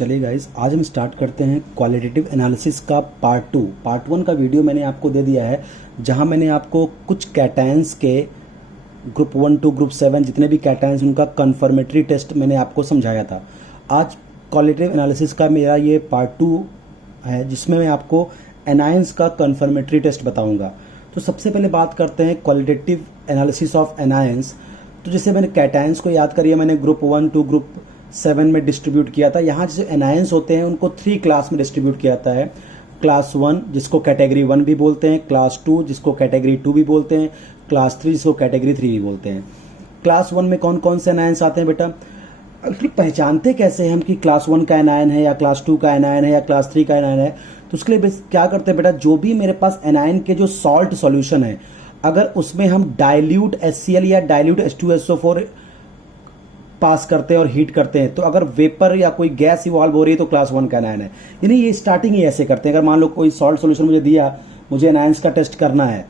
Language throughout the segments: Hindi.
चलिए गाइस, आज हम स्टार्ट करते हैं क्वालिटेटिव एनालिसिस का पार्ट वन का वीडियो मैंने आपको दे दिया है, जहां मैंने आपको कुछ कैटायंस के ग्रुप 1 टू ग्रुप 7 जितने भी कैटायंस उनका कन्फर्मेटरी टेस्ट मैंने आपको समझाया था। आज क्वालिटेटिव एनालिसिस का मेरा ये पार्ट 2 है, जिसमें मैं आपको एनायंस का कन्फर्मेटरी टेस्ट बताऊंगा। तो सबसे पहले बात करते हैं क्वालिटेटिव एनालिसिस ऑफ एनायंस। तो जैसे मैंने कैटायंस को याद करिए, मैंने ग्रुप 1 टू ग्रुप 7 में डिस्ट्रीब्यूट किया था। यहाँ जैसे एनायंस होते हैं उनको 3 क्लास में डिस्ट्रीब्यूट किया जाता है। क्लास 1 जिसको कैटेगरी 1 भी बोलते हैं, क्लास 2 जिसको कैटेगरी 2 भी बोलते हैं, क्लास 3 जिसको कैटेगरी 3 भी बोलते हैं। क्लास 1 में कौन कौन से एनायंस आते हैं बेटा? पहचानते कैसे हम कि क्लास 1 का एनायन है या क्लास 2 का एनायन है या क्लास 3 का एनायन है? तो उसके लिए क्या करते हैं बेटा, जो भी मेरे पास एनायन के जो सॉल्ट सॉल्यूशन है, अगर उसमें हम डाइल्यूट HCl या डाइल्यूट H2SO4 पास करते हैं और हीट करते हैं, तो अगर वेपर या कोई गैस इवॉल्व हो रही है तो क्लास 1 का एनायन है। यानी ये स्टार्टिंग ही ऐसे करते हैं। अगर मान लो कोई सॉल्ट सॉल्यूशन मुझे दिया, मुझे एनायंस का टेस्ट करना है,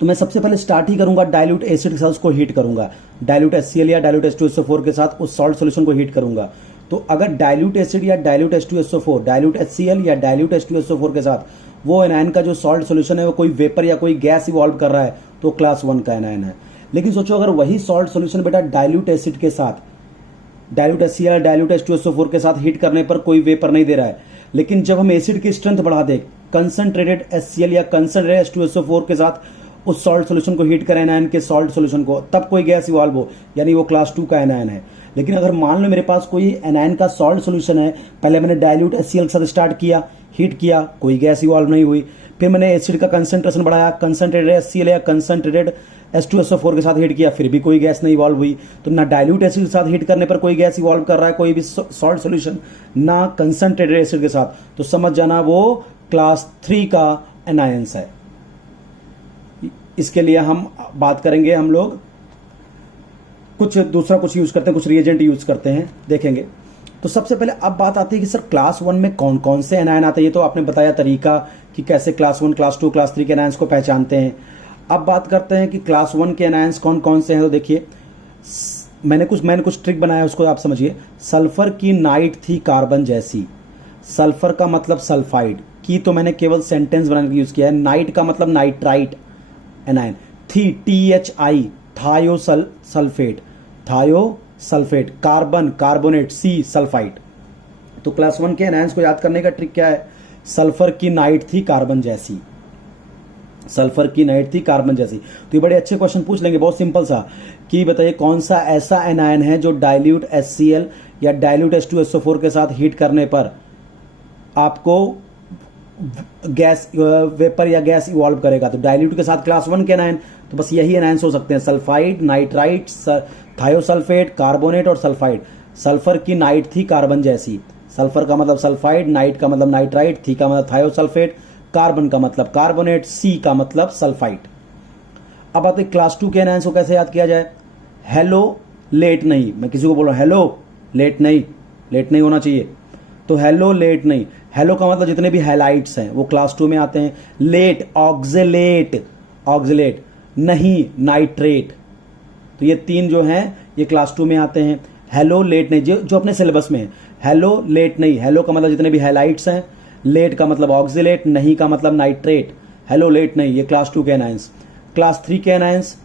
तो मैं सबसे पहले स्टार्ट ही करूंगा डाइल्यूट एसिड के साथ उसको हीट करूंगा। डाइल्यूट HCl या डाइल्यूट H2SO4 के साथ उस सॉल्ट सॉल्यूशन को हीट करूंगा। तो अगर डाइल्यूट एसिड या डाइल्यूट H2SO4, डाइल्यूट HCl या डाइल्यूट H2SO4 के साथ वो एनायन का जो सॉल्ट सॉल्यूशन है वो कोई वेपर या कोई गैस इवॉल्व कर रहा है, तो क्लास 1 का एनायन है। लेकिन सोचो अगर वही सॉल्ट सॉल्यूशन बेटा डाइल्यूट एसिड के साथ, डाइल्यूट HCl डाइल्यूट H2SO4 के साथ हीट करने पर कोई वेपर नहीं दे रहा है, लेकिन जब हम एसिड की स्ट्रेंथ बढ़ा दें, कंसंट्रेटेड HCl या कंसंट्रेटेड H2SO4 के साथ उस सॉल्ट सॉल्यूशन को हीट करें एनायन के सॉल्ट सॉल्यूशन को, तब कोई गैस इवॉल्व हो, यानी वो क्लास 2 का एनायन है। लेकिन अगर मान लो मेरे पास कोई एनायन का सॉल्ट सॉल्यूशन है, पहले मैंने डाइल्यूट HCl के साथ स्टार्ट किया, हीट किया, कोई गैस इवॉल्व नहीं हुई, फिर मैंने एसिड का कंसंट्रेशन बढ़ाया, कंसंट्रेटेड HCl या कंसंट्रेटेड H2SO4 के साथ हीट किया, फिर भी कोई गैस नहीं इवॉल्व हुई। तो ना डाइल्यूट एसिड के साथ हीट करने पर कोई गैस इवॉल्व कर रहा है कोई भी सॉल्ट सॉल्यूशन, ना कंसंट्रेटेड एसिड के साथ, तो समझ जाना वो क्लास 3 का एनायंस है। इसके लिए हम बात करेंगे, हम लोग कुछ दूसरा कुछ यूज करते हैं, कुछ रिएजेंट यूज करते हैं, देखेंगे। तो सबसे पहले अब बात आती है कि सर क्लास 1 में कौन कौन से एनायन आते हैं। ये तो आपने बताया तरीका कि कैसे क्लास 1, क्लास 2, क्लास 3 के एनायंस को पहचानते हैं। अब बात करते हैं कि क्लास 1 के एनायंस कौन कौन से हैं। तो देखिए, मैंने कुछ ट्रिक बनाया, उसको आप समझिए। सल्फर की नाइट थी कार्बन जैसी। सल्फर का मतलब सल्फाइड की, तो मैंने केवल सेंटेंस बनाने के यूज किया है। नाइट का मतलब नाइट्राइट एनायन। थी THI thiosulphate, thiosulphate. Carbon carbonate, C sulphide. तो क्लास 1 के एनायंस को याद करने का ट्रिक क्या है? सल्फर की नाइट थी कार्बन जैसी, सल्फर की नाइट थी कार्बन जैसी। तो ये बड़े अच्छे क्वेश्चन पूछ लेंगे, बहुत सिंपल सा, कि बताइए कौन सा ऐसा एनायन है जो डाइल्यूट HCl या डाइल्यूट H2SO4 के साथ हीट करने पर आपको गैस वेपर या गैस इवॉल्व करेगा। तो डाइल्यूट के साथ क्लास 1 के एनायन, तो बस यही एनायंस हो सकते हैं, सल्फाइड, नाइट्राइट, थायोसल्फेट, कार्बोनेट और सल्फाइड। सल्फर की नाइट थी कार्बन जैसी, सल्फर का मतलब सल्फाइड, नाइट का मतलब नाइट्राइट, थी का मतलब थायोसल्फेट, कार्बन का मतलब कार्बोनेट, C का मतलब सल्फाइड। अब आते क्लास 2 के एनायंस को कैसे याद किया जाए? हेलो लेट नहीं, मैं किसी को बोल रहा हूं हेलो लेट नहीं, लेट नहीं होना चाहिए, तो हेलो लेट नहीं। हेलो का मतलब जितने भी हैलाइट्स हैं वो क्लास 2 में आते हैं। लेट ऑक्जेलेट, ऑक्जेलेट नहीं, नाइट्रेट। तो ये 3 जो हैं ये क्लास 2 में आते हैं। हेलो लेट नहीं जो अपने सिलेबस में है। हेलो लेट नहीं, हेलो का मतलब जितने भी हैलाइट्स हैं, लेट का मतलब ऑक्जिलेट, नहीं का मतलब नाइट्रेट। हेलो लेट नहीं, ये क्लास 2 के एनायंस। क्लास 3 के एनायंस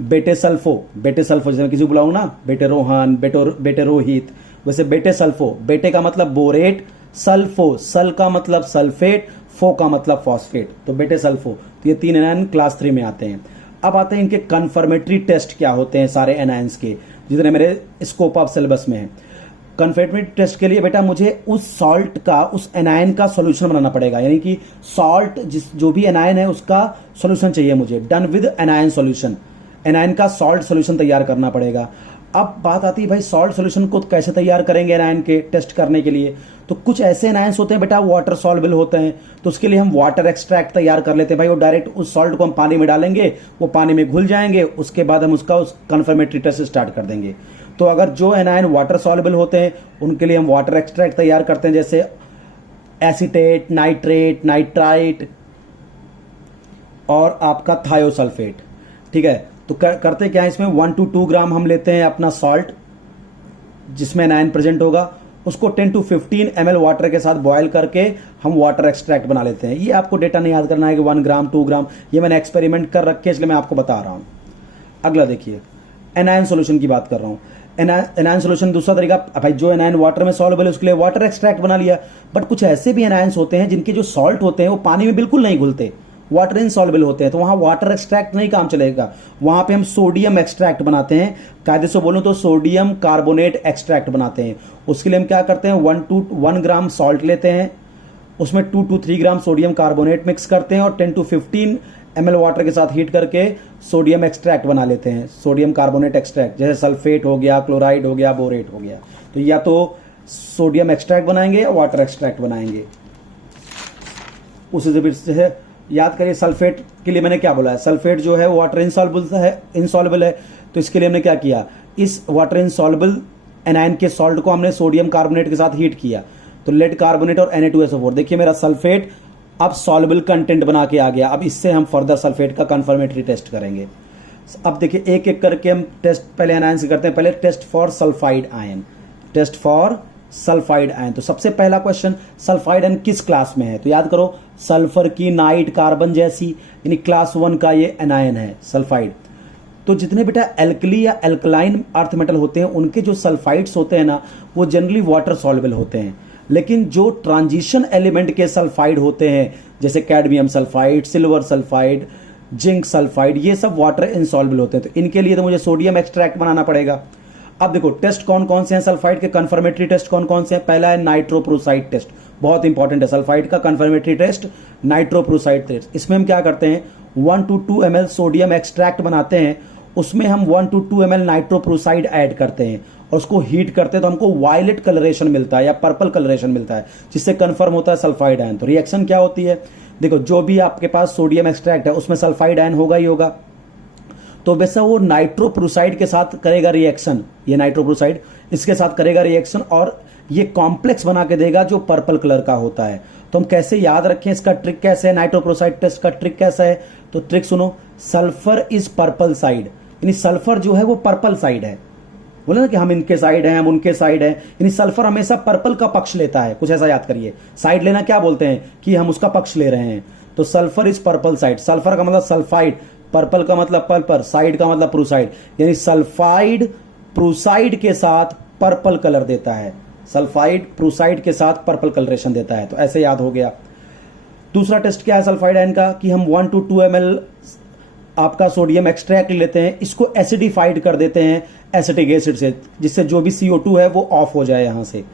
बेटे सल्फो, बेटे सल्फो, जैसे मैं किसी को बुलाऊंगा ना, बेटे रोहन, बेटे रोहित, वैसे बेटे सल्फो। बेटे का मतलब बोरेट, सल्फो, सल का मतलब सल्फेट, फो का मतलब फॉस्फेट, तो बेटे सल्फो। तो ये 3 एनायन क्लास 3 में आते हैं। अब आते हैं इनके कन्फर्मेटरी टेस्ट क्या होते हैं सारे एनायंस के, जितने मेरे स्कोप ऑफ सिलेबस में है। कन्फर्मेटरी टेस्ट के लिए बेटा मुझे उस सॉल्ट का, उस एनायन का सॉल्यूशन बनाना पड़ेगा, यानी कि सॉल्ट जो भी एनायन है उसका सॉल्यूशन चाहिए मुझे, done with anion solution. Anion का सॉल्ट सॉल्यूशन तैयार करना पड़ेगा। अब बात आती है भाई सॉल्ट सॉल्यूशन को कैसे तैयार करेंगे एनायन के टेस्ट करने के लिए। तो कुछ ऐसे एनायंस होते हैं बेटा वाटर सॉल्युबल होते हैं, तो उसके लिए हम वाटर एक्सट्रैक्ट तैयार कर लेते हैं भाई। वो डायरेक्ट उस सॉल्ट को हम पानी में डालेंगे, वो पानी में घुल जाएंगे, उसके बाद हम उसका कन्फर्मेटरी टेस्ट स्टार्ट कर देंगे। तो अगर जो एनायन वाटर सॉल्युबल होते हैं उनके लिए हम वाटर एक्सट्रैक्ट तैयार करते हैं, जैसे एसीटेट, नाइट्रेट, नाइट्राइट और आपका थायोसल्फेट। ठीक है, तो करते क्या है, इसमें 1 to 2 ग्राम हम लेते हैं अपना सॉल्ट जिसमें एनायन प्रेजेंट होगा, उसको 10 to 15 ml वाटर के साथ बॉयल करके हम वाटर एक्सट्रैक्ट बना लेते हैं। ये आपको डेटा नहीं याद करना है कि 1 ग्राम 2 ग्राम, ये मैंने एक्सपेरिमेंट कर रखे इसलिए मैं आपको बता रहा हूँ। अगला देखिए, एनायन सोल्यूशन की बात कर रहा हूँ। एनायन सोल्यूशन दूसरा तरीका, भाई जो एनायन वाटर में सॉल्युबल है उसके लिए वाटर एक्सट्रैक्ट बना लिया। बट कुछ ऐसे भी एनायंस होते हैं जिनके जो सॉल्ट होते हैं वो पानी में बिल्कुल नहीं घुलते, वाटर इनसॉल्युबल होते हैं, तो वहां वाटर एक्सट्रैक्ट नहीं काम चलेगा, वहां पे हम सोडियम एक्सट्रैक्ट बनाते हैं। कायदे से बोलूं तो सोडियम कार्बोनेट एक्सट्रैक्ट बनाते हैं। उसके लिए हम क्या करते हैं, 1 ग्राम सॉल्ट लेते हैं, उसमें 2 to 3 gram sodium carbonate mix करते हैं और 10 to 15 ml वाटर के साथ हीट करके सोडियम एक्सट्रैक्ट बना लेते हैं, सोडियम कार्बोनेट एक्सट्रैक्ट, जैसे सल्फेट हो गया, क्लोराइड हो गया, बोरेट हो गया। तो या तो सोडियम एक्सट्रैक्ट बनाएंगे या वाटर एक्सट्रैक्ट बनाएंगे। उसी से याद करिए, सल्फेट के लिए मैंने क्या बोला है, सल्फेट जो है वाटर इनसॉल्युबल है, तो इसके लिए हमने क्या किया, इस वाटर इनसॉल्युबल एनायन के सॉल्ट को हमने सोडियम कार्बोनेट के साथ हीट किया, तो लेड कार्बोनेट और Na2SO4, देखिए मेरा सल्फेट अब सॉल्युबल कंटेंट बना के आ गया। अब इससे हम फर्दर सल्फेट का कंफर्मेटरी टेस्ट करेंगे। अब देखिए एक एक करके हम टेस्ट पहले एनायन से करते हैं। पहले test for sulphide ion, test for sulphide ion. तो सबसे पहला क्वेश्चन, सल्फाइड आयन किस क्लास में है, तो याद करो सल्फर की नाइट कार्बन जैसी, यानी क्लास 1 का ये एनायन है सल्फाइड। तो जितने बेटा एल्कली या एल्कलाइन अर्थ मेटल होते हैं उनके जो सल्फाइड्स होते हैं ना, वो जनरली वाटर सॉल्युबल होते हैं। लेकिन जो ट्रांजिशन एलिमेंट के सल्फाइड होते हैं, जैसे cadmium sulphide, silver sulphide, zinc sulphide, ये सब वाटर इनसॉल्युबल होते हैं। तो इनके लिए तो मुझे सोडियम एक्सट्रैक्ट बनाना पड़ेगा। अब देखो टेस्ट कौन कौन से हैं सल्फाइड के, कंफर्मेटरी टेस्ट कौन कौन से हैं। पहला है नाइट्रोप्रोसाइड टेस्ट, बहुत इंपॉर्टेंट है सल्फाइड का कंफर्मेटरी टेस्ट, नाइट्रोप्रोसाइड टेस्ट। इसमें हम क्या करते हैं, 1 to 2 ml सोडियम एक्सट्रैक्ट बनाते हैं, उसमें हम 1 to 2 ml नाइट्रोप्रोसाइड ऐड करते हैं और उसको हीट करते हैं, तो हमको वायलेट कलरेशन मिलता है या पर्पल कलरेशन मिलता है, जिससे कंफर्म होता है सल्फाइड आयन। तो रिएक्शन क्या होती है, देखो जो भी आपके पास सोडियम एक्सट्रैक्ट है उसमें सल्फाइड आयन होगा ही होगा, तो वैसा वो नाइट्रोप्रोसाइड के साथ करेगा रिएक्शन, ये नाइट्रोप्रोसाइड इसके साथ करेगा रिएक्शन और ये कॉम्प्लेक्स बना के देगा जो पर्पल कलर का होता है। तो हम कैसे याद रखें, इसका ट्रिक कैसे है, नाइट्रोप्रोसाइड टेस्ट का ट्रिक कैसा है, तो ट्रिक सुनो, सल्फर इज पर्पल साइड, यानी सल्फर जो है वो पर्पल साइड है। बोले ना कि हम इनके साइड हैं, हम उनके साइड हैं, यानी सल्फर हमेशा पर्पल का पक्ष लेता है, कुछ ऐसा याद करिए। साइड लेना क्या बोलते हैं, कि हम उसका पक्ष ले रहे हैं। तो sulphur is purple side, sulphur का मतलब सल्फाइड, पर्पल का मतलब पर्पल, साइड का मतलब प्रूसाइड, यानी सल्फाइड प्रूसाइड के साथ पर्पल कलर देता है, सल्फाइड प्रूसाइड के साथ पर्पल कलरेशन देता है। तो ऐसे याद हो गया। दूसरा टेस्ट क्या है सल्फाइड आयन का, कि हम 1 to 2 ml आपका सोडियम एक्सट्रैक्ट लेते हैं, इसको एसिडिफाइड कर देते हैं एसिटिक एसिड से, जिससे जो भी CO2 है वो ऑफ हो जाए यहां से।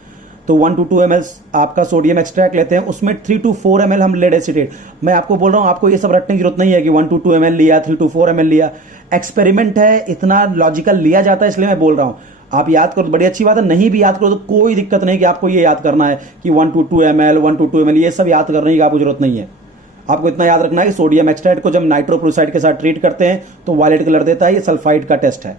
तो 1 to 2 ml आपका सोडियम एक्सट्रैक्ट लेते हैं, उसमें 3 to 4 ml हम लेड एसिटेट। मैं आपको बोल रहा हूं, आपको ये सब रटने की जरूरत नहीं है कि 1 to 2 ml लिया, 3 to 4 ml लिया, एक्सपेरिमेंट है, इतना लॉजिकल लिया जाता है, इसलिए मैं बोल रहा हूं। आप याद करो तो बड़ी अच्छी बात है, नहीं भी याद करो तो कोई दिक्कत नहीं कि आपको ये याद करना है कि 1 to 2 ml 1 to 2 ml, ये सब याद करने की आपको जरूरत नहीं है। आपको इतना याद रखना है कि सोडियम एक्सट्रैक्ट को जब नाइट्रोप्रोसाइड के साथ ट्रीट करते हैं तो वायलेट कलर देता है, ये सल्फाइड का टेस्ट है।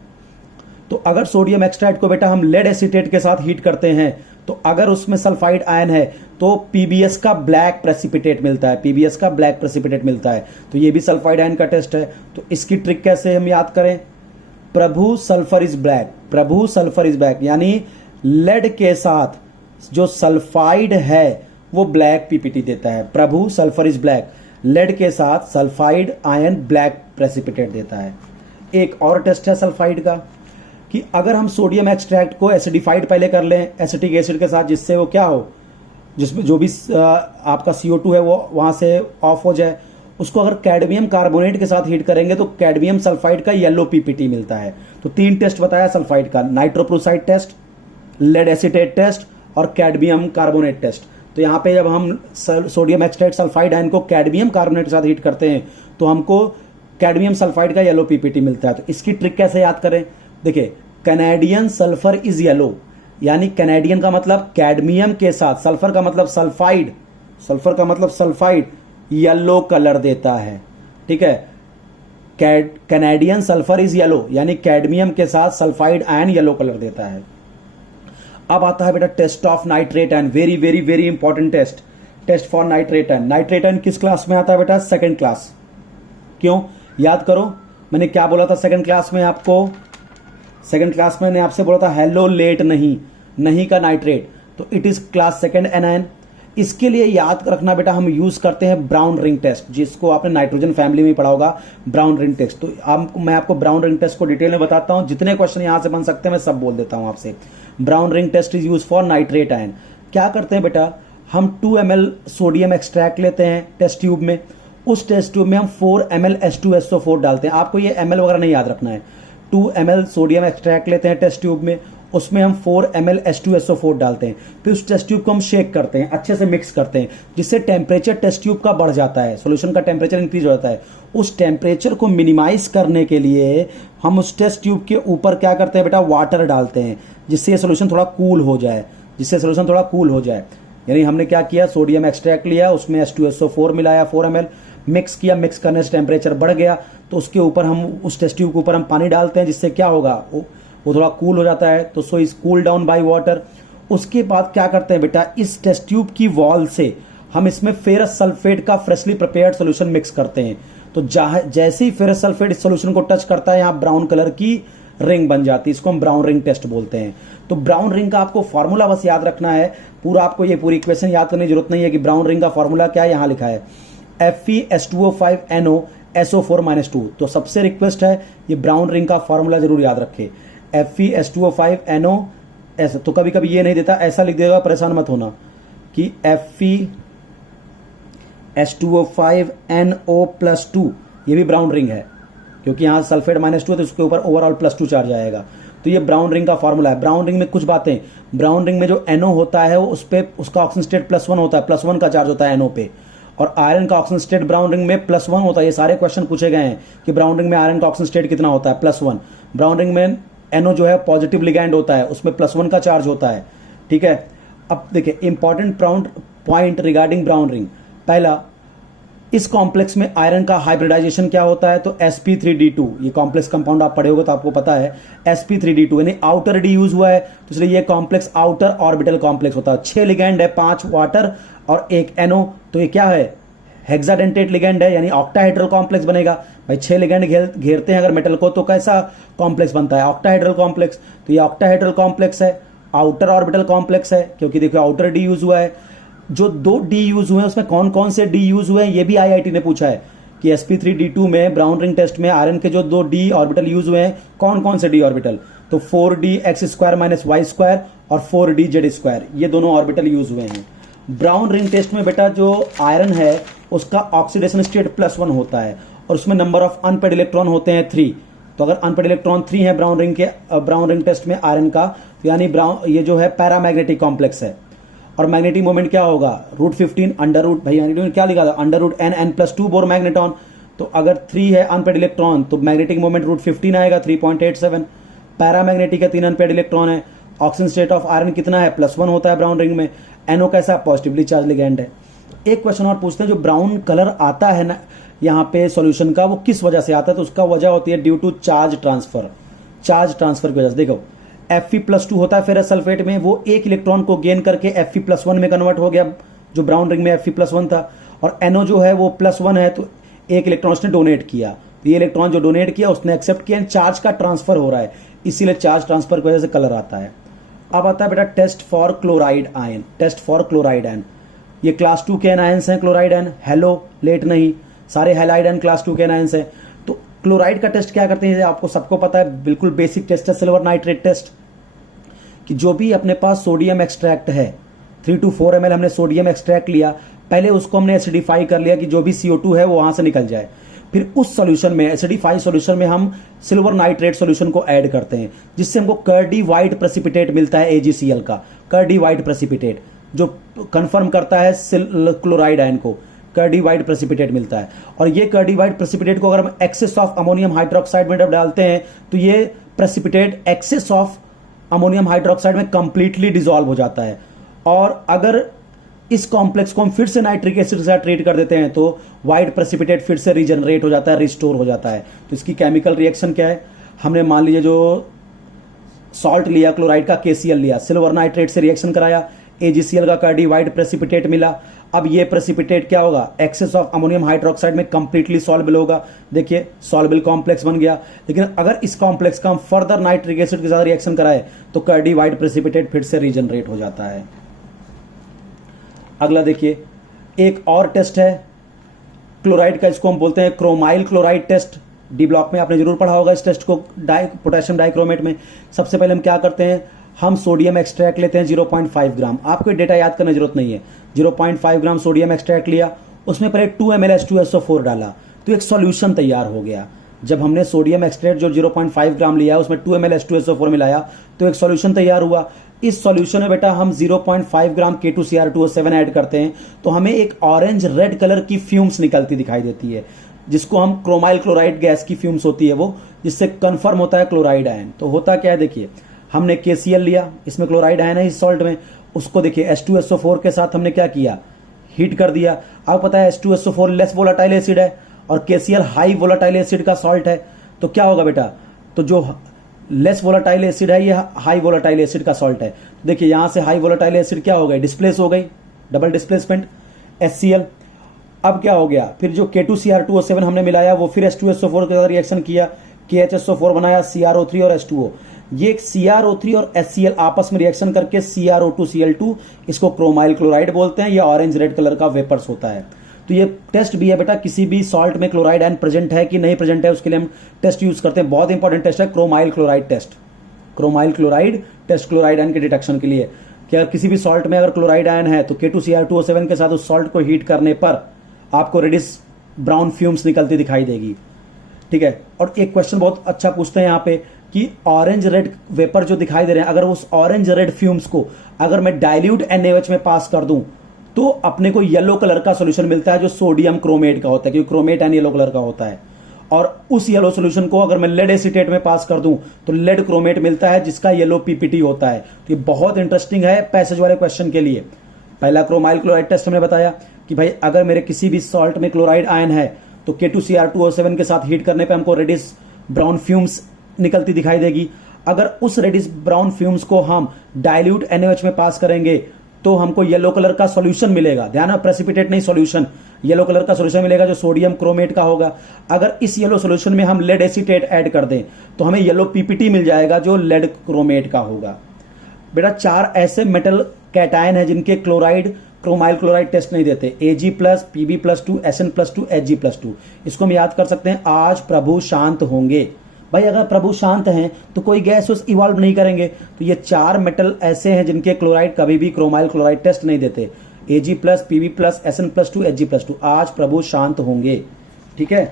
तो अगर सोडियम एक्सट्रैक्ट को बेटा हम लेड एसीटेट के साथ हीट करते हैं, तो अगर उसमें सल्फाइड आयन है तो पीबीएस का ब्लैक प्रेसिपिटेट मिलता है, पीबीएस का ब्लैक प्रेसिपिटेट मिलता है। तो ये भी सल्फाइड आयन का टेस्ट है। तो इसकी ट्रिक कैसे हम याद करें, प्रभु सल्फर इज ब्लैक, प्रभु सल्फर इज ब्लैक, यानी लेड के साथ जो सल्फाइड है वो ब्लैक पीपीटी देता है। प्रभु सल्फर इज ब्लैक, लेड के साथ सल्फाइड आयन ब्लैक प्रेसिपिटेट देता है। एक और टेस्ट है सल्फाइड का, कि अगर हम सोडियम एक्सट्रैक्ट को एसिडिफाइड पहले कर लें एसिटिक एसिड के साथ, जिससे वो क्या हो, जिसमें जो भी आपका CO2 है वो वहां से ऑफ हो जाए, उसको अगर कैडमियम कार्बोनेट के साथ हीट करेंगे तो कैडमियम सल्फाइड का येलो पीपीटी मिलता है। तो 3 टेस्ट बताया सल्फाइड का, nitroprusside test, lead acetate test और कैडमियम कार्बोनेट टेस्ट। तो यहाँ पे जब हम सोडियम एक्सट्रैक्ट सल्फाइड आयन को कैडमियम कार्बोनेट के साथ हीट करते हैं तो हमको कैडमियम सल्फाइड का येलो पीपीटी मिलता है। तो इसकी ट्रिक कैसे याद करें, देखिए कैनेडियन सल्फर इज येलो, यानी कैनेडियन का मतलब कैडमियम के साथ, सल्फर का मतलब सल्फाइड, सल्फर का मतलब सल्फाइड, येलो कलर देता है। ठीक है, कैनेडियन सल्फर इज येलो, यानी कैडमियम के साथ सल्फाइड आयन येलो कलर देता है। अब आता है बेटा test of nitrate ion, very very very important test, test for nitrate ion. Nitrate ion किस क्लास में आता है बेटा, सेकंड क्लास। क्यों, याद करो मैंने क्या बोला था सेकंड क्लास में आपको, सेकंड क्लास में मैंने आपसे बोला था हेलो लेट नहीं, नहीं का नाइट्रेट। तो it is class second anion. इसके लिए याद रखना बेटा, हम यूज करते हैं ब्राउन रिंग टेस्ट, जिसको आपने नाइट्रोजन फैमिली में पढ़ा होगा, ब्राउन रिंग टेस्ट। तो मैं आपको ब्राउन रिंग टेस्ट को डिटेल में बताता हूं, जितने क्वेश्चन यहां से बन सकते हैं मैं सब बोल देता हूं आपसे। Brown ring test is use for nitrate ion. क्या करते हैं बेटा, हम 2 ml सोडियम एक्सट्रैक्ट लेते हैं टेस्ट ट्यूब में, उस टेस्ट ट्यूब में हम 4 ml H2SO4 डालते हैं। आपको ये ml वगैरह नहीं याद रखना है। 2 ml सोडियम एक्सट्रैक्ट लेते हैं टेस्ट ट्यूब में, उसमें हम 4 ml H2SO4 डालते हैं। फिर उस टेस्ट ट्यूब को हम शेक करते हैं, अच्छे से मिक्स करते हैं, जिससे टेम्परेचर टेस्ट ट्यूब का बढ़ जाता है, सोल्यूशन का टेम्परेचर इंक्रीज हो जाता है। उस टेम्परेचर को मिनिमाइज करने के लिए हम उस टेस्ट ट्यूब के ऊपर क्या करते हैं बेटा, वाटर डालते हैं, जिससे ये सोल्यूशन थोड़ा कूल हो जाए, यानी हमने क्या किया, सोडियम एक्सट्रैक्ट लिया, उसमें H2SO4 मिलाया 4 ml, मिक्स किया, मिक्स करने से टेम्परेचर बढ़ गया, तो उसके ऊपर हम उस टेस्ट ट्यूब के ऊपर हम पानी डालते हैं, जिससे क्या होगा, वो थोड़ा कूल हो जाता है। तो so is cool down by water. उसके बाद क्या करते हैं बेटा, इस टेस्ट ट्यूब की वॉल से हम इसमें फेरस सल्फेट का फ्रेशली प्रिपेयर्ड सोल्यूशन मिक्स करते हैं। तो जैसे ही फेरस सल्फेट इस सोल्यूशन को टच करता है, यहाँ ब्राउन कलर की रिंग बन जाती है, इसको हम ब्राउन रिंग टेस्ट बोलते हैं। तो ब्राउन रिंग का आपको फॉर्मूला बस याद रखना है, पूरा आपको ये पूरी इक्वेशन याद करने की जरूरत नहीं है कि ब्राउन रिंग का फॉर्मूला क्या है, यहां लिखा है FeS2O5NO SO4-2। तो सबसे रिक्वेस्ट है ये ब्राउन रिंग का फॉर्मूला जरूर याद रखे, FeS2O5NO ऐसा। तो कभी कभी ये नहीं देता, ऐसा लिख देगा, परेशान मत होना कि FeS2O5NO+2, ये भी ब्राउन रिंग है, क्योंकि यहाँ सल्फेट -2 है तो उसके ऊपर ओवरऑल +2 चार्ज आएगा। तो ये ब्राउन रिंग का फॉर्मूला है। ब्राउन रिंग में कुछ बातें, ब्राउन रिंग में जो NO होता है वो उस पे उसका ऑक्सीजन स्टेट +1 होता है, +1 का चार्ज होता है NO पे, और आयरन का ऑक्सीजन स्टेट ब्राउन रिंग में +1 होता है। ये सारे क्वेश्चन पूछे गए हैं कि ब्राउन रिंग में आयरन का ऑक्सीजन स्टेट कितना होता है, +1। ब्राउन रिंग में NO जो है पॉजिटिव लिगैंड होता है, उसमें +1 का चार्ज होता है, ठीक है। अब देखिए important point regarding brown ring. पहला, इस कॉम्प्लेक्स में आयरन का हाइब्रिडाइजेशन क्या होता है, तो sp3d2, ये कॉम्प्लेक्स कंपाउंड आप पढ़े होगे तो आपको पता है, sp3d2 यानी आउटर डी यूज हुआ है, तो इसलिए ये कॉम्प्लेक्स आउटर ऑर्बिटल कॉम्प्लेक्स होता है। 6 लिगैंड है, 5 वाटर और 1 NO, तो ये क्या है, हेक्साडेंटेट लिगैंड है, यानी ऑक्टाहेड्रल कॉम्प्लेक्स बनेगा। भाई 6 लिगैंड घेरते हैं अगर मेटल को, तो कैसा कॉम्प्लेक्स बनता है, ऑक्टाहेड्रल कॉम्प्लेक्स। तो ये ऑक्टाहेड्रल कॉम्प्लेक्स है, आउटर ऑर्बिटल कॉम्प्लेक्स है, क्योंकि देखो आउटर डी यूज हुआ है। जो 2 डी यूज हुए हैं उसमें कौन कौन से डी यूज हुए हैं, ये भी IIT ने पूछा है कि sp3d2 में ब्राउन रिंग टेस्ट में आयरन के जो 2 डी ऑर्बिटल यूज हुए हैं, कौन कौन से डी ऑर्बिटल, तो 4D(x²-y² और 4D(z²), ये दोनों ऑर्बिटल यूज हुए हैं। ब्राउन रिंग टेस्ट में बेटा जो आयरन है उसका ऑक्सीडेशन स्टेट +1 होता है, और उसमें नंबर ऑफ अनपेड इलेक्ट्रॉन होते हैं 3। तो अगर अनपेड इलेक्ट्रॉन 3 है ब्राउन रिंग टेस्ट में आयरन का, तो यानी ये जो है पैरामैग्नेटिक कॉम्प्लेक्स है। और मैग्नेटिक मोमेंट क्या होगा, √15 अंडर भाई मैग्नेटिक क्या लिखा था, √n+2 बोर मैग्नेटॉन। तो अगर 3 है अनपेड इलेक्ट्रॉन तो मैग्नेटिक मोमेंट √15 आएगा, 3.87। पैरामैग्नेटिक है, 3 अनपेड इलेक्ट्रॉन है। ऑक्सीजन स्टेट ऑफ आयरन कितना है, +1 होता है ब्राउन रिंग में। NO कैसा, पॉजिटिवली चार्ज लिगैंड है। एक क्वेश्चन और पूछते हैं, जो ब्राउन कलर आता है ना यहाँ पे सॉल्यूशन का, वो किस वजह से आता है, तो उसका वजह होती है ड्यू टू चार्ज ट्रांसफर की वजह से। देखो Fe+2 होता है फेरस सल्फेट में, वो 1 इलेक्ट्रॉन को गेन करके Fe+1 में कन्वर्ट हो गया, जो ब्राउन रिंग में Fe+1 था। और NO जो है वो +1 है, तो 1 इलेक्ट्रॉन उसने डोनेट किया, तो ये इलेक्ट्रॉन जो डोनेट किया उसने एक्सेप्ट किया, चार्ज का ट्रांसफर हो रहा है, इसीलिए चार्ज ट्रांसफर की वजह से कलर आता है। अब आता है बेटा टेस्ट फॉर क्लोराइड आयन। ये क्लास 2 के एनायंस हैं, क्लोराइड आयन, हेलो लेट नहीं, सारे हैलाइड आयन क्लास 2 के एनायंस हैं। तो क्लोराइड का टेस्ट क्या करते हैं, आपको सबको पता है, बिल्कुल बेसिक टेस्ट है, सिल्वर नाइट्रेट टेस्ट, कि जो भी अपने पास सोडियम एक्सट्रैक्ट है, 3 to 4 ml हमने सोडियम एक्सट्रैक्ट लिया, पहले उसको हमने एसिडिफाई कर लिया कि जो भी CO2 है वो वहां से निकल जाए। फिर उस सॉल्यूशन में, एसिडिफाई सॉल्यूशन में हम सिल्वर नाइट्रेट सॉल्यूशन को ऐड करते हैं, जिससे हमको कर्डी वाइट प्रेसिपिटेट मिलता है, AgCl का कर्डी वाइट प्रेसिपिटेट, जो कंफर्म करता है क्लोराइड आयन को, कर्डी वाइट प्रेसिपिटेट मिलता है। और ये कर्डी वाइट प्रेसिपिटेट को अगर हम एक्सेस ऑफ अमोनियम हाइड्रोक्साइड में डालते हैं, तो ये precipitate excess of ammonium hydroxide में कंप्लीटली डिसॉल्व हो जाता है। और अगर इस कॉम्प्लेक्स को हम फिर से नाइट्रिक एसिड के साथ ट्रीट कर देते हैं, तो व्हाइट प्रेसिपिटेट फिर से रीजनरेट हो जाता है, रिस्टोर हो जाता है। तो इसकी केमिकल रिएक्शन क्या है, हमने मान लीजिए जो सॉल्ट लिया क्लोराइड का, KCl लिया, सिल्वर नाइट्रेट से रिएक्शन कराया, AgCl का कार्डी वाइट प्रेसिपिटेट मिला। अब ये प्रेसिपिटेट क्या होगा, एक्सेस ऑफ अमोनियम हाइड्रोक्साइड में कंप्लीटली सॉल्युबल होगा, देखिए सॉल्युबल कॉम्प्लेक्स बन गया। लेकिन अगर इस कॉम्प्लेक्स का हम फर्दर नाइट्रिक एसिड के साथ रिएक्शन कराए, तो कार्डी वाइट प्रेसिपिटेट फिर से रीजनरेट हो जाता है। अगला देखिए, एक और टेस्ट है क्लोराइड का, इसको हम बोलते हैं chromyl chloride test. D block में आपने जरूर पढ़ा होगा इस टेस्ट को, पोटेशियम डाइक्रोमेट में। सबसे पहले हम क्या करते हैं, हम सोडियम एक्सट्रैक्ट लेते हैं 0.5 ग्राम। आपको डेटा याद करने की जरूरत नहीं है। 0.5 ग्राम सोडियम एक्सट्रैक्ट लिया, उसमें पहले 2 ml H2SO4 डाला, तो एक सॉल्यूशन तैयार हो गया। जब हमने सोडियम एक्सट्रैक्ट जो 0.5 ग्राम लिया उसमें 2 ml H2SO4 मिलाया तो एक सॉल्यूशन तैयार हुआ। इस सॉल्यूशन में बेटा हम 0.5 ग्राम K2Cr2O7 ऐड करते हैं तो हमें एक ऑरेंज रेड कलर की फ्यूम्स निकलती दिखाई देती है, जिसको हम क्रोमाइल क्लोराइड गैस की फ्यूम्स होती है वो, जिससे कंफर्म होता है क्लोराइड आयन। तो होता क्या है, देखिए हमने KCl लिया, इसमें क्लोराइड आयन है इस सॉल्ट में, उसको देखिए H2SO4 के साथ हमने क्या किया, हीट कर दिया। आपको पता है H2SO4 लेस वोलाटाइल एसिड है और KCl हाई वोलाटाइल एसिड का सॉल्ट है, तो क्या होगा बेटा, तो जो लेस वोलाटाइल एसिड है ये हाई वोलाटाइल एसिड का सॉल्ट है। देखिए यहां से हाई वोलाटाइल एसिड क्या हो गई, डिस्प्लेस हो गई, डबल डिस्प्लेसमेंट HCl। अब क्या हो गया, फिर जो K2Cr2O7 हमने मिलाया वो फिर H2SO4 के साथ रिएक्शन किया, KHSO4 बनाया, CrO3 और H2O। ये CrO3 और HCl आपस में रिएक्शन करके CrO2Cl2, इसको क्रोमाइल क्लोराइड बोलते हैं। ये ऑरेंज रेड कलर का वेपर्स होता है। तो ये टेस्ट भी है बेटा, किसी भी सॉल्ट में क्लोराइड आयन प्रेजेंट है कि नहीं प्रेजेंट है उसके लिए हम टेस्ट यूज करते हैं। बहुत इंपॉर्टेंट टेस्ट है chromyl chloride test. Chromyl chloride test chloride ion के डिटेक्शन के लिए, क्या किसी भी सॉल्ट में अगर क्लोराइड आयन है तो K2Cr2O7 के साथ उस सॉल्ट को हीट करने पर आपको रेडिश ब्राउन फ्यूम्स निकलती दिखाई देगी। ठीक है, और एक क्वेश्चन बहुत अच्छा पूछते हैं यहाँ पे कि ऑरेंज रेड वेपर जो दिखाई दे रहे हैं, अगर उस ऑरेंज रेड फ्यूम्स को अगर मैं डाइल्यूट NaOH में पास कर दूं तो अपने को येलो कलर का सॉल्यूशन मिलता है जो सोडियम क्रोमेट का होता है, क्योंकि क्रोमेट एन येलो कलर का होता है। और उस येलो सॉल्यूशन को अगर मैं लेड एसीटेट में पास कर दूं तो लेड क्रोमेट मिलता है जिसका येलो PPT होता है। तो ये बहुत इंटरेस्टिंग है पैसेज वाले क्वेश्चन के लिए। पहला क्रोमाइल क्लोराइड टेस्ट हमने बताया कि भाई अगर मेरे किसी भी सॉल्ट में क्लोराइड आयन है तो K2Cr2O7 के साथ हीट करने पे हमको रेडिश ब्राउन फ्यूम्स निकलती दिखाई देगी। अगर उस रेडिश ब्राउन फ्यूम्स को हम डाइल्यूट NaOH में पास करेंगे तो हमको येलो कलर का सॉल्यूशन मिलेगा। ध्यान, प्रेसिपिटेट नहीं, सॉल्यूशन, येलो कलर का सॉल्यूशन मिलेगा जो सोडियम क्रोमेट का होगा। अगर इस येलो सॉल्यूशन में हम लेड एसीटेट ऐड कर दें तो हमें येलो PPT मिल जाएगा जो लेड क्रोमेट का होगा। बेटा 4 ऐसे मेटल कैटायन है जिनके क्लोराइड क्रोमाइल क्लोराइड टेस्ट नहीं देते, Ag+, Pb+2, Sn+2, Hg+2। इसको हम याद कर सकते हैं, आज प्रभु शांत होंगे। भाई अगर प्रभु शांत हैं तो कोई गैस उस इवॉल्व नहीं करेंगे। तो ये 4 मेटल ऐसे हैं जिनके क्लोराइड कभी भी क्रोमाइल क्लोराइड टेस्ट नहीं देते, Ag+, Pb+, Sn+2, Hg+2। आज प्रभु शांत होंगे। ठीक है,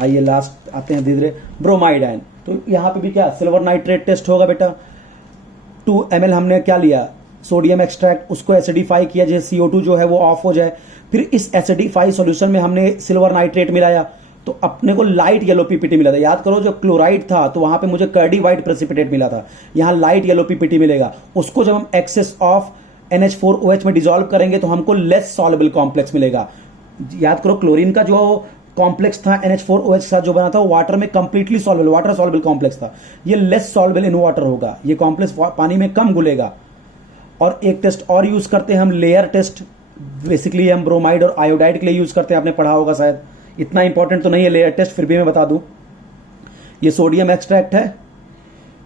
आइए लास्ट आते हैं धीरे धीरे, ब्रोमाइड आयन। तो यहां पे भी क्या सिल्वर नाइट्रेट टेस्ट होगा बेटा। 2 ml हमने क्या लिया, सोडियम एक्सट्रैक्ट, उसको एसिडिफाई किया जैसे CO2 जो है वो ऑफ हो जाए। फिर इस एसिडिफाई सॉल्यूशन में हमने सिल्वर नाइट्रेट मिलाया तो अपने को लाइट येलो PPT मिला था। याद करो जो क्लोराइड था तो वहां पे मुझे कर्डी व्हाइट प्रेसिपिटेट मिला था, यहां लाइट येलो PPT मिलेगा। उसको जब हम एक्सेस ऑफ NH4OH में डिसॉल्व करेंगे तो हमको लेस सॉल्युबल कॉम्प्लेक्स मिलेगा। याद करो क्लोरीन का जो कॉम्प्लेक्स था NH4OH के साथ जो बना था वो वाटर में completely soluble, water soluble complex था। ये लेस सॉल्युबल इन वाटर होगा, ये कॉम्प्लेक्स पानी में कम घुलेगा। और एक टेस्ट और यूज करते हैं हम, लेयर टेस्ट। बेसिकली हम ब्रोमाइड और आयोडाइड के लिए यूज करते हैं, आपने पढ़ा होगा शायद, इतना इंपॉर्टेंट तो नहीं है लेयर टेस्ट, फिर भी मैं बता दूं। ये सोडियम एक्सट्रैक्ट है,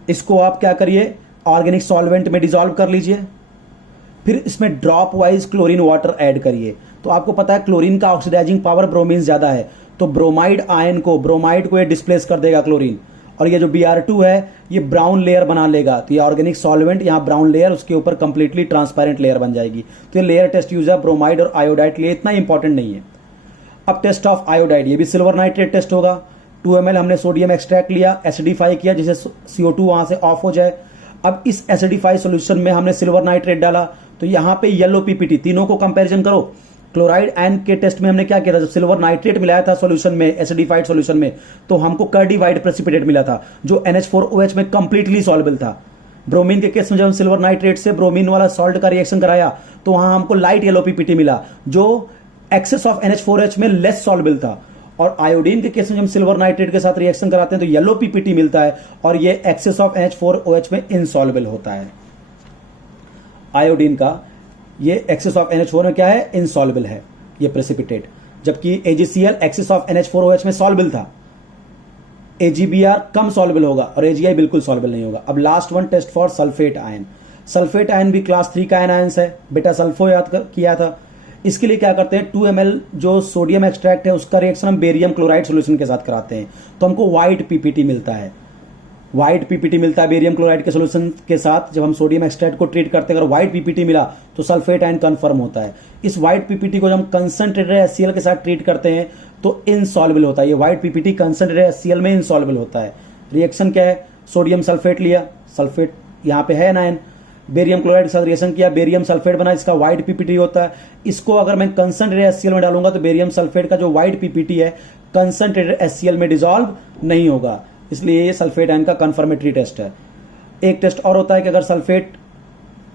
इसको आप क्या करिए ऑर्गेनिक सॉल्वेंट में डिसॉल्व कर लीजिए, फिर इसमें drop wise chlorine water add करिए। तो आपको पता है क्लोरीन का ऑक्सीडाइजिंग पावर ब्रोमीन ज्यादा है, तो ब्रोमाइड आयन को, ब्रोमाइड को ये डिस्प्लेस कर देगा क्लोरीन, और ये जो Br2 है ये ब्राउन लेयर बना लेगा। तो ये ऑर्गेनिक सॉल्वेंट, यहाँ ब्राउन लेयर, उसके ऊपर कंप्लीटली ट्रांसपेरेंट लेयर बन जाएगी। तो ये लेयर टेस्ट यूज है ब्रोमाइड और आयोडाइड के लिए, इतना इंपॉर्टेंट नहीं है। अब टेस्ट ऑफ आयोडाइड, ये भी सिल्वर नाइट्रेट टेस्ट होगा। 2 ml हमने सोडियम एक्सट्रैक्ट लिया, एसिडिफाई किया जिससे CO2 वहां से ऑफ हो जाए। अब इस एसिडिफाइड सॉल्यूशन में हमने सिल्वर नाइट्रेट डाला तो यहाँ पे येलो PPT, तीनों को कंपैरिजन करो। क्लोराइड आयन के टेस्ट में हमने क्या किया था, जब सिल्वर नाइट्रेट मिलाया था सॉल्यूशन में, एसिडिफाइड सॉल्यूशन में, तो हमको कर्डी व्हाइट प्रेसिपिटेट मिला था जो NH4OH में कंप्लीटली सॉल्युबल था। ब्रोमीन के केस में जब हम सिल्वर नाइट्रेट से ब्रोमीन वाला सॉल्ट का रिएक्शन कराया तो वहां हमको लाइट येलो PPT मिला जो एक्सेस ऑफ NH4OH में लेस सॉल्युबल था। और आयोडीन के केस में हम सिल्वर नाइट्रेट के साथ रिएक्शन कराते हैं तो येलो PPT मिलता है और ये एक्सेस ऑफ NH4OH में इनसॉल्युबल होता है। आयोडीन का ये एक्सेस ऑफ NH4 में क्या है, इनसॉल्युबल है ये प्रेसिपिटेट, जबकि AgCl एक्सेस ऑफ NH4OH में सॉल्युबल था। AgBr कम सॉल्युबल होगा और AgI बिल्कुल सॉल्युबल नहीं होगा। अब last one, test for sulphate ion. Sulphate ion भी क्लास 3 का एनायंस है, बेटा सल्फो किया था। इसके लिए क्या करते हैं, 2 ml जो सोडियम एक्सट्रैक्ट है उसका रिएक्शन हम बेरियम क्लोराइड सोल्यूशन के साथ कराते हैं, तो हमको व्हाइट पीपीटी मिलता है। व्हाइट पीपीटी मिलता है बेरियम क्लोराइड के सोल्यूशन के साथ। जब हम सोडियम एक्सट्रैक्ट को ट्रीट करते हैं, अगर व्हाइट पीपीटी मिला तो सल्फेट आयन कन्फर्म होता है। इस व्हाइट पीपीटी को जब हम कंसंट्रेटेड HCl के साथ ट्रीट करते हैं तो इनसॉल्युबल होता है। ये व्हाइट पीपीटी कंसंट्रेटेड HCl में इनसॉल्युबल होता है। रिएक्शन क्या है, सोडियम सल्फेट लिया, सल्फेट यहाँ पे है एनायन, बेरियम क्लोराइड के साथ रिएक्शन किया, बेरियम सल्फेट बना, इसका व्हाइट पीपीटी होता है। इसको अगर मैं कंसंट्रेटेड HCl में डालूंगा तो बेरियम सल्फेट का जो व्हाइट पीपीटी है कंसंट्रेटेड HCl में डिसॉल्व नहीं होगा, इसलिए ये सल्फेट आयन का कंफर्मेटरी टेस्ट है। एक टेस्ट और होता है कि अगर सल्फेट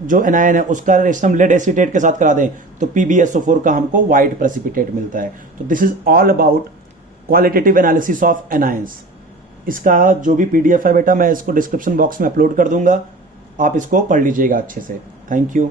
जो एनायन है उसका रिएक्शन हम लेड एसीटेट के साथ करा दें तो PbSO4 का हमको व्हाइट प्रेसिपिटेट मिलता है। तो this is all about qualitative analysis of anions. इसका जो भी PDF है बेटा मैं इसको डिस्क्रिप्शन बॉक्स में अपलोड कर दूंगा, आप इसको पढ़ लीजिएगा अच्छे से। Thank you.